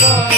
Lord.